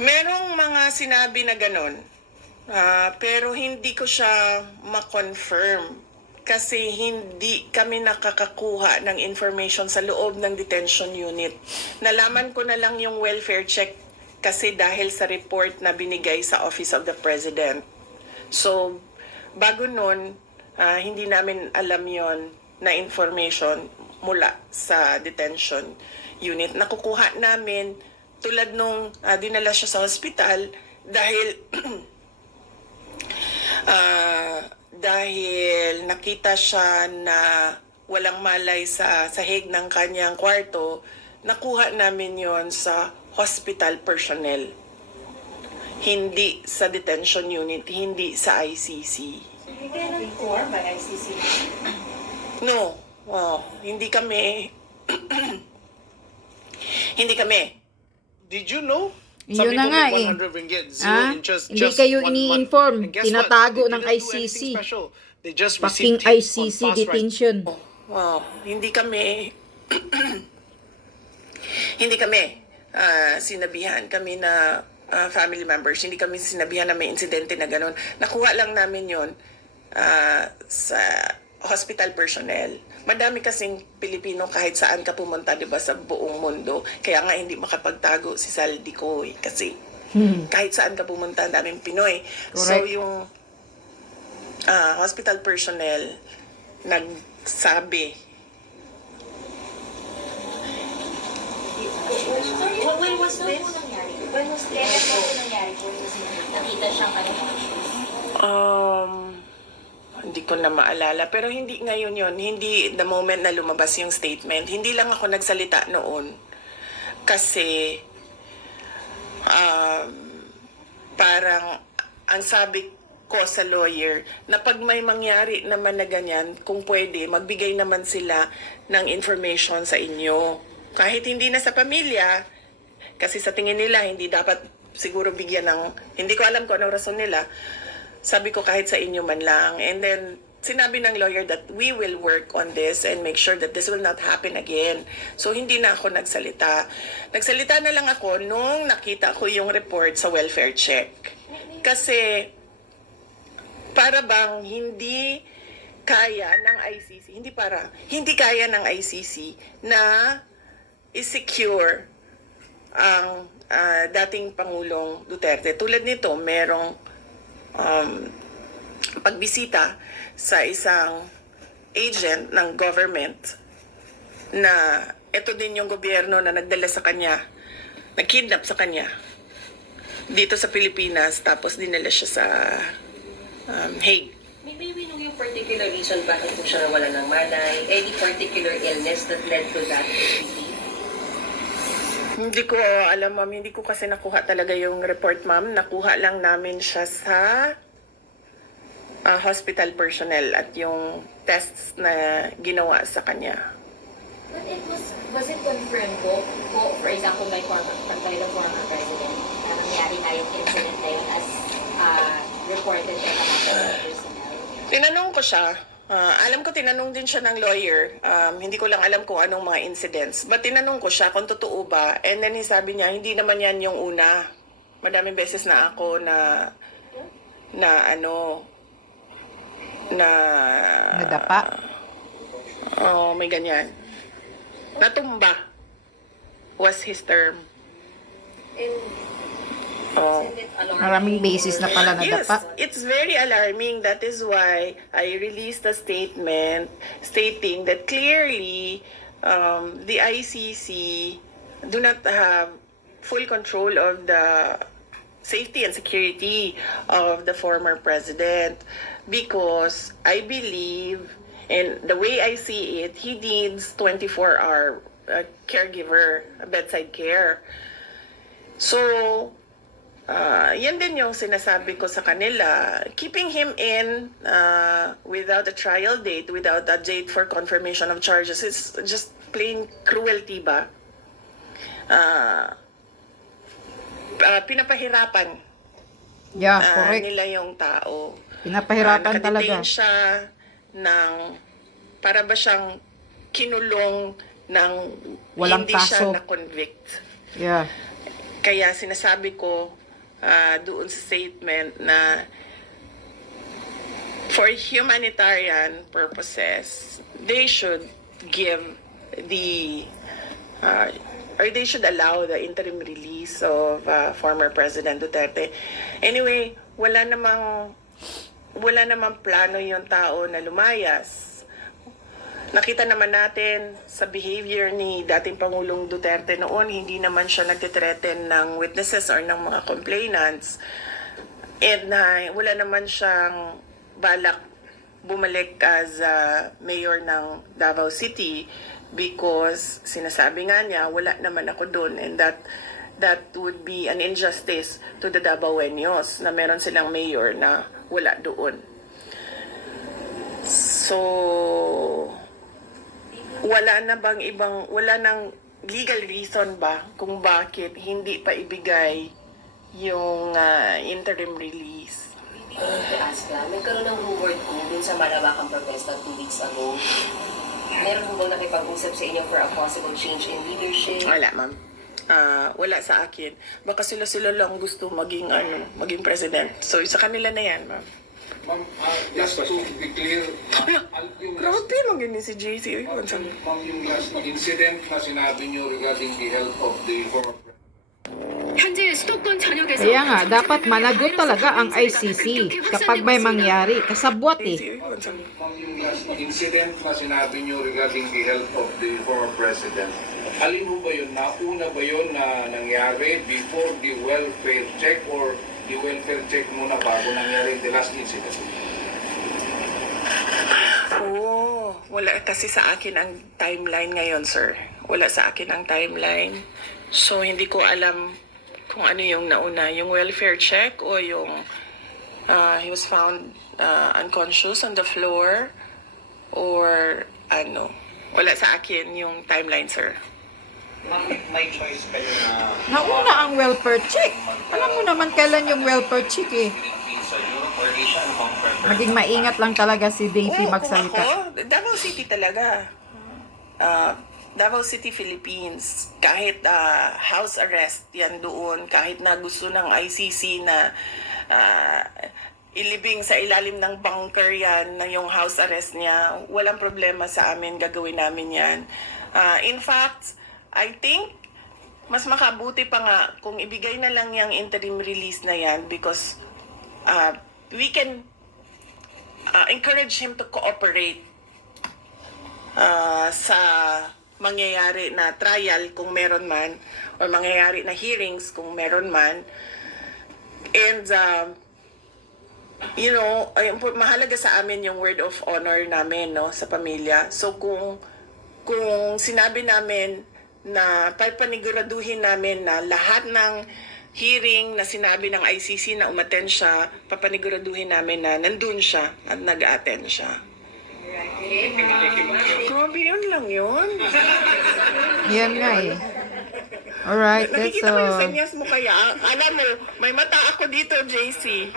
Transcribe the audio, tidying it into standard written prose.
Merong mga sinabi na ganon, pero hindi ko siya ma-confirm kasi hindi kami nakakakuha ng information sa loob ng detention unit. Nalaman ko na lang yung welfare check kasi dahil sa report na binigay sa Office of the President. So, bago nun, hindi namin alam yon na information mula sa detention unit. Nakukuha namin tulad nung dinala siya sa hospital dahil dahil nakita siya na walang malay sa sahig ng kanyang kwarto, nakuha namin yon sa hospital personnel. Hindi sa detention unit, hindi sa ICC. Hindi kayo nag-inform by ICC? No, hindi kami. Hindi kami. Did you know? Yun na nga eh. 100 ringgit, zero interest, Hindi just kayo 1 month. ini-inform. And guess Tinatago what? ng They didn't do ICC. anything special. They just Fucking received tips on ICC fast track. detention. Hindi kami. Hindi kami sinabihan kami na family members. Hindi kami sinabihan na may insidente na gano'n. Nakuha lang namin yon sa hospital personnel. Madami kasing Pilipino kahit saan ka pumunta, 'di ba, sa buong mundo. Kaya nga hindi makapagtago si Saldico kasi kahit saan ka pumunta, ang daming Pinoy. Correct. So yung hospital personnel nagsabi. When was this? When was this? Kailan po nangyari po? Nakita siyang Hindi ko na maalala. Pero hindi ngayon yon. Hindi the moment na lumabas yung statement. Hindi lang ako nagsalita noon. Kasi, parang, ang sabi ko sa lawyer, na pag may mangyari naman na ganyan, kung pwede, magbigay naman sila ng information sa inyo. Kahit hindi na sa pamilya, kasi sa tingin nila, hindi dapat siguro bigyan ng, hindi ko alam kung anong rason nila. Sabi ko kahit sa inyo man lang. And then, sinabi ng lawyer that we will work on this and make sure that this will not happen again. So, hindi na ako nagsalita. Nagsalita na lang ako nung nakita ko yung report sa welfare check. Kasi, para bang hindi kaya ng ICC, hindi kaya ng ICC na i-secure ang dating Pangulong Duterte. Tulad nito, merong pagbisita sa isang agent ng government na ito din yung gobyerno na nagdala sa kanya, nag-kidnap sa kanya dito sa Pilipinas, tapos dinala siya sa Hague. May we know yung particular reason bakit po siya nawala ng malay? Any particular illness that led to that? Hindi ko alam, ma'am. Hindi ko kasi nakuha talaga yung report, ma'am. Nakuha lang namin siya sa hospital personnel at yung tests na ginawa sa kanya. But was it confirmed po, for example, by the former president, na nangyari na yung incident na yun as reported by the hospital personnel? Tinanong ko siya. Alam ko tinanong din siya ng lawyer. Hindi ko lang alam kung anong mga incidents. But tinanong ko siya kung totoo ba. And then sabi niya, hindi naman yan yung una. Madaming beses na ako Nadapa. May ganyan. Natumba was his term. Maraming basis na pala nadapa. Yes, it's very alarming. That is why I released a statement stating that clearly the ICC do not have full control of the safety and security of the former president, because I believe, and the way I see it, he needs 24-hour caregiver, bedside care. So, yan din yung sinasabi ko sa kanila. Keeping him in without a trial date, without a date for confirmation of charges, it's just plain cruelty ba? Pinapahirapan Yeah, correct. nila yung tao. Pinapahirapan talaga. Nakadetain siya ng, para ba siyang kinulong nang Walang hindi siya kaso. na-convict. Yeah. Kaya sinasabi ko doon sa statement na for humanitarian purposes, they should give the or they should allow the interim release of former President Duterte. Anyway, wala namang plano yung tao na lumayas. Nakita naman natin sa behavior ni dating Pangulong Duterte noon, hindi naman siya nagtitreten ng witnesses or ng mga complainants. And wala naman siyang balak bumalik as mayor ng Davao City because sinasabi nga niya, wala naman ako doon, and that would be an injustice to the Davaoenos na meron silang mayor na wala doon. So, wala nang legal reason ba kung bakit hindi pa ibigay yung interim release? To ask lang, nagkaroon ng rumor po dun sa Malabakang protesta 2 weeks ago. Meron mo bang nakipag-usap sa inyo for a possible change in leadership? Wala, ma'am. Wala sa akin. Baka sila lang gusto maging president. So, sa kanila na yan, ma'am. Ma'am, just to be clear, yung Grabe lang yun si JC. ma'am, yung last incident na sinabi niyo regarding the health of the former president. 현재 수도권 전역에서 Kaya nga, dapat managot talaga ang ICC kapag may mangyari. Kasabwat eh. Ma'am, yung last incident na sinabi niyo regarding the health of the former president, alin ho ba yun? Nauna ba yun na nangyari before the welfare check or the welfare check muna bago nangyari the last incident? Wala kasi sa akin ang timeline ngayon, sir. Wala sa akin ang timeline. So, hindi ko alam kung ano yung nauna. Yung welfare check o yung he was found unconscious on the floor or ano. Wala sa akin yung timeline, sir. May choice kayo na Nauna ang welfare check. Alam mo naman kailan yung welfare check eh. Philippines sa Europe or Asia, ano bang preference? Maging maingat lang talaga si Davey Kung magsalita. ako, Davao City talaga. Davao City, Philippines. Kahit house arrest yan doon, kahit na gusto ng ICC na ilibing sa ilalim ng bunker yan, na yung house arrest niya, walang problema sa amin, gagawin namin yan. In fact, I think, mas makabuti pa nga kung ibigay na lang yung interim release na yan because we can encourage him to cooperate sa mangyayari na trial kung meron man or mangyayari na hearings kung meron man. And mahalaga sa amin yung word of honor namin, no, sa pamilya. So kung sinabi namin na papaniguraduhin namin na lahat ng hearing na sinabi ng ICC na umattend siya, papaniguraduhin namin na nandun siya at nag-attend siya. Grabe, yun lang yun. Yan nga eh. Alright, that's Nakikita ko yung all. senyas mo kaya. Alam mo, may mata ako dito, JC.